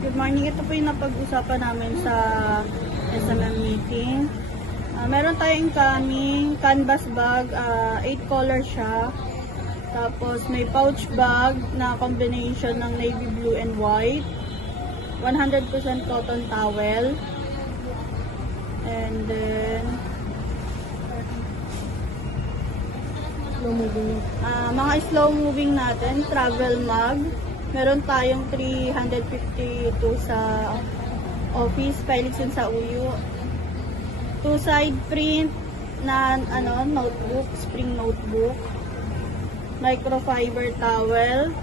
Good morning. Ito po yung napag-usapan namin sa SMM meeting. Meron tayong incoming canvas bag, 8 color siya. Tapos may pouch bag na combination ng navy blue and white. 100% cotton towel. And then mga slow moving natin, travel mug. Meron tayong 352 sa office, Felix yun sa Uyo. 2 side print na notebook, spring notebook. Microfiber towel.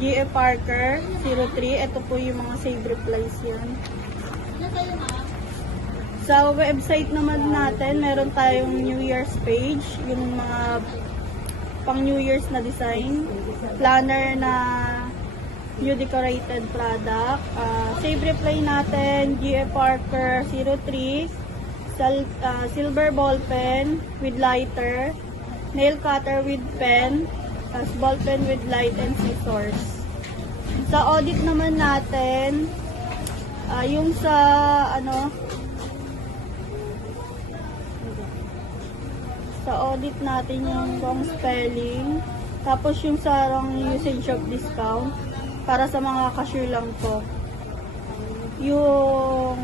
G.A. Parker 03. Ito po yung mga save replies yan. Sa website naman natin, meron tayong New Year's page, yung mga pang New Year's na design, planner na new decorated product. Save reply natin, G.A. Parker 03, silver ball pen with lighter, nail cutter with pen, ball pen with light and scissors. Sa audit naman natin, yung sa audit natin yung wrong spelling, tapos yung sa wrong usage of discount, para sa mga cashier lang po. Yung